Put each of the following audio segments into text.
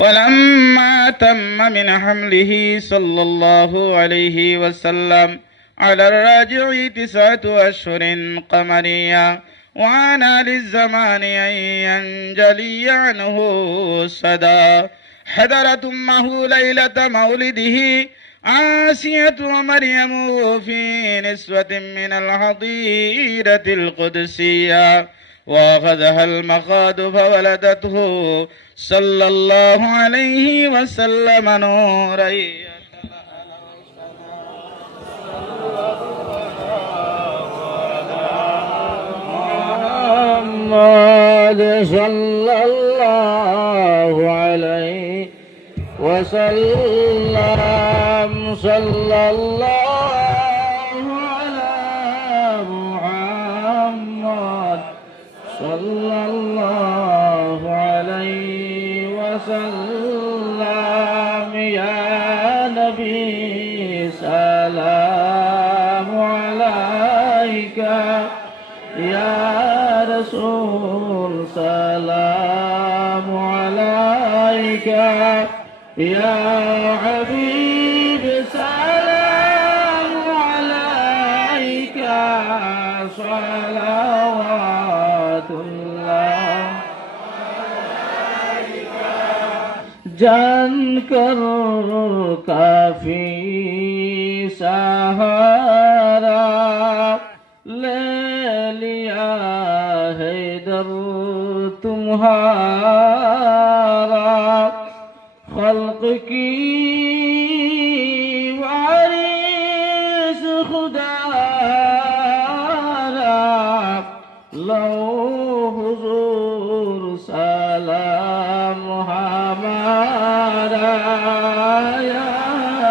ولما تم من حمله صلى الله عليه وسلم على الراجع تسعة أشهر قمرية وعانى للزمان أن ينجلي عنه الصدى حضرت أمه ليلة مولده عاسية ومريم في نسوة من الحضيرة القدسية. وأخذها المخاض فولدته صلى الله عليه وسلم نورا محمد صلى الله عليه وسلم. صلى الله صلى الله عليه وسلم يا نبي سلام عليك. يا رسول سلام عليك. يا حبيب سلام عليك. صلوات جان کر کافی سہارا لے لیا ہے در تمہارا خلق کی وارث خدا را لو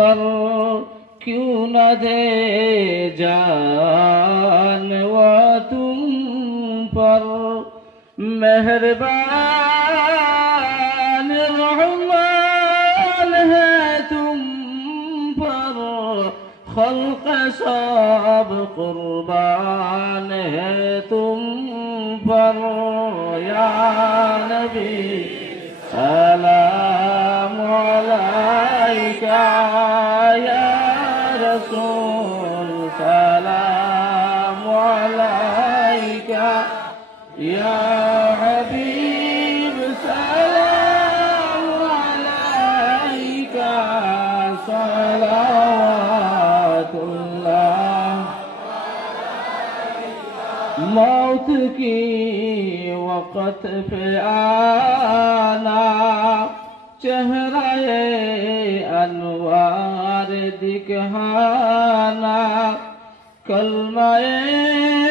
पर क्यों न दे जान वो तुम पर मेहरबान रहमान है तुम पर खल्क सब कुर्बान है तुम पर या नबी يا حبيب سلام عليك. صلوات الله. موتك وقت فئانا. چهره انوار دکھانا کلمه